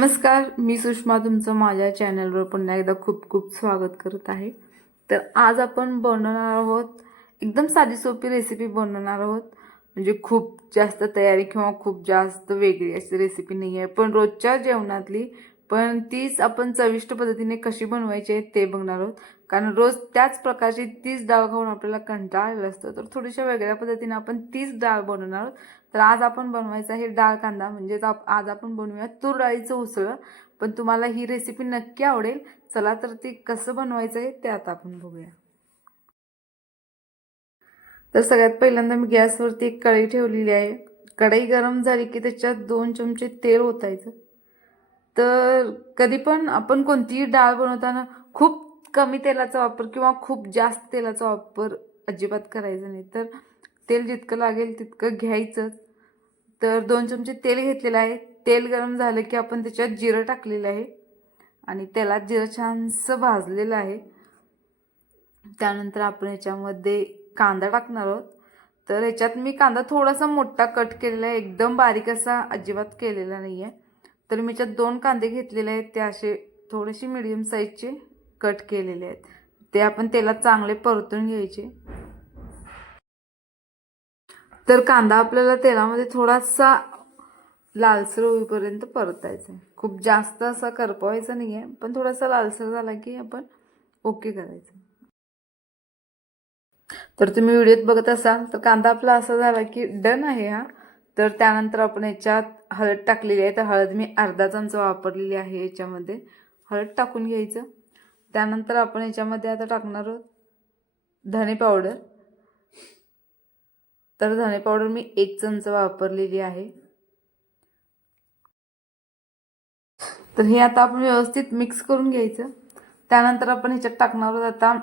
नमस्कार मी सुषमा तुमचं माझ्या चॅनलवर पुन्हा एकदा खूप खूप स्वागत करत आहे. तर आज आपण बनवणार आहोत एकदम साधी सोपी रेसिपी बनवणार आहोत. म्हणजे खूप जास्त तयारी किंवा खूप जास्त वेगळी अशी रेसिपी नाही आहे पण रोजच्या जेवणातली पण तीच आपण चविष्ट पद्धतीने कशी बनवायची आहे ते बघणार आहोत. कारण रोज त्याच प्रकारची तीच डाळ खाऊन आपल्याला कंटाळ आलेला असतो. तर थोडीशा वेगळ्या पद्धतीने आपण तीच डाळ बनवणार आहोत. तर आज आपण बनवायचं आहे डाळ कांदा. म्हणजेच आज आपण बनवूया तूर डाळीचं उसळ. पण तुम्हाला ही रेसिपी नक्की आवडेल. चला तर ती कसं बनवायचं आहे ते आता आपण बघूया. तर सगळ्यात पहिल्यांदा मी गॅसवरती एक कढई ठेवलेली आहे. कढई गरम झाली की त्याच्यात दोन चमचे तेल ओतायचं. तर कधी पण आपण कोणतीही डाळ बनवताना खूप कमी तेलाचा वापर किंवा खूप जास्त तेलाचा वापर अजिबात करायचा नाही. तर तेल जितकं लागेल तितकं घ्यायचंच तर दोन चमचे तेल घेतलेलं आहे. तेल गरम झालं की आपण त्याच्यात जिरं टाकलेलं आहे आणि तेलात जिरं छानसं भाजलेलं आहे. त्यानंतर आपण याच्यामध्ये कांदा टाकणार आहोत. तर याच्यात मी कांदा थोडासा मोठा कट केलेला आहे. एकदम बारीक असा अजिबात केलेला नाही आहे तर मी त्यात दोन कांदे घेतलेले आहेत. ते असे थोडेसे मिडियम साईजचे कट केलेले आहेत. ते आपण तेलात चांगले परतून घ्यायचे. तर कांदा आपल्याला तेलामध्ये थोडासा लालसर होईपर्यंत परतायचा आहे. खूप जास्त असा करपवायचा नाही आहे पण थोडासा लालसर झाला की आपण ओके करायचं. तर तुम्ही व्हिडिओत बघत असाल तर कांदा आपला असा झाला की डन आहे हा. तर त्यानंतर आपण याच्यात हळद टाकलेली आहे. तर हळद मी अर्धा चमचा वापरलेली आहे याच्यामध्ये. हळद टाकून घ्यायचं. त्यानंतर आपण याच्यामध्ये आता टाकणार आहोत धने पावडर. तर धने पावडर मी एक चमचा वापरलेली आहे. तर हे आता आपण व्यवस्थित मिक्स करून घ्यायचं. त्यानंतर आपण ह्याच्यात टाकणार आहोत आता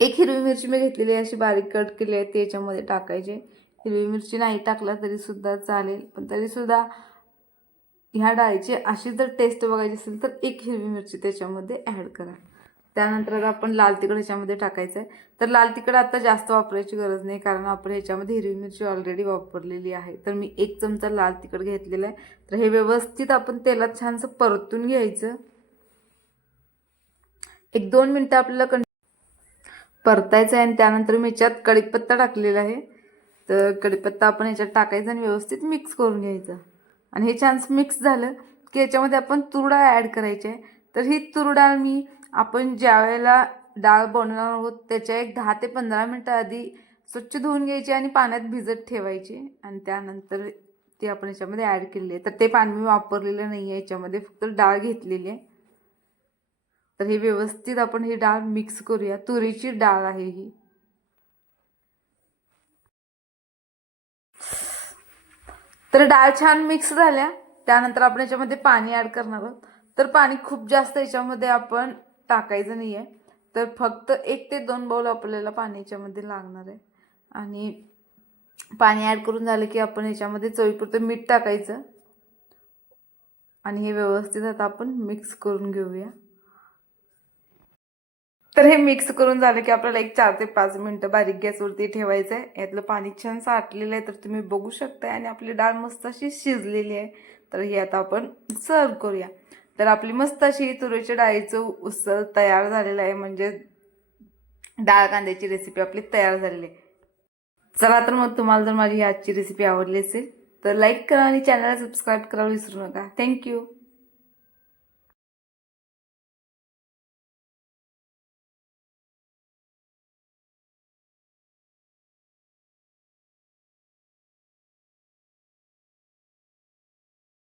एक हिरवी मिरची मी घेतलेली आहे. अशी बारीक कट केली आहे ती याच्यामध्ये टाकायची. हिरवी मिरची नाही टाकला तरीसुद्धा चालेल. पण तरीसुद्धा ह्या डाळीची अशी जर टेस्ट बघायची असेल तर एक हिरवी मिरची त्याच्यामध्ये ॲड करा. त्यानंतर आपण लाल तिखट ह्याच्यामध्ये टाकायचं आहे तर लाल तिखट आता जास्त वापरायची गरज नाही कारण आपण ह्याच्यामध्ये हिरवी मिरची ऑलरेडी वापरलेली आहे. तर मी एक चमचा लाल तिखट घेतलेला आहे. तर हे व्यवस्थित आपण तेलात छानसं परतून घ्यायचं. एक दोन मिनटं आपल्याला कंट परतायचं आहे आणि त्यानंतर मी ह्याच्यात कढीपत्ता टाकलेला आहे. तर कढीपत्ता आपण याच्यात टाकायचा आणि व्यवस्थित मिक्स करून घ्यायचा. आणि हे छान मिक्स झालं की याच्यामध्ये आपण तूर डाळ ॲड करायची आहे. तर ही तूर डाळ मी आपण ज्या वेळेला डाळ बनवणार आहोत त्याच्या एक दहा ते पंधरा मिनटं आधी स्वच्छ धुवून घ्यायची आणि पाण्यात भिजत ठेवायची. आणि त्यानंतर ती आपण याच्यामध्ये ॲड केलेली आहे. तर ते पाणी मी वापरलेलं नाही आहे याच्यामध्ये फक्त डाळ घेतलेली आहे. तर हे व्यवस्थित आपण ही डाळ मिक्स करूया. तुरीची डाळ आहे ही. तर डाळ छान मिक्स झाल्या. त्यानंतर आपण याच्यामध्ये पाणी ॲड करणार आहोत. तर पाणी खूप जास्त याच्यामध्ये आपण टाकायचं नाही आहे तर फक्त एक ते दोन बाउल आपल्याला पाणी याच्यामध्ये लागणार आहे. आणि पाणी ॲड करून झालं की आपण याच्यामध्ये चवीपुरतं मीठ टाकायचं. आणि हे व्यवस्थित आता आपण मिक्स करून घेऊया. तर हे मिक्स करून झालं की आपल्याला एक चार ते पाच मिनटं बारीक गॅसवरती ठेवायचं आहे यातलं पाणी छान साठलेलं आहे तर तुम्ही बघू शकताय. आणि आपली डाळ मस्त अशी शिजलेली आहे. तर ही आता आपण सर्व करूया. तर आपली मस्त अशी तुरीच्या डाळीचं उसळ तयार झालेलं आहे. म्हणजे डाळ कांद्याची रेसिपी आपली तयार झालेली आहे. चला तर मग तुम्हाला जर माझी आजची रेसिपी आवडली असेल तर लाईक करा आणि चॅनलला सबस्क्राईब करायला विसरू नका. थँक्यू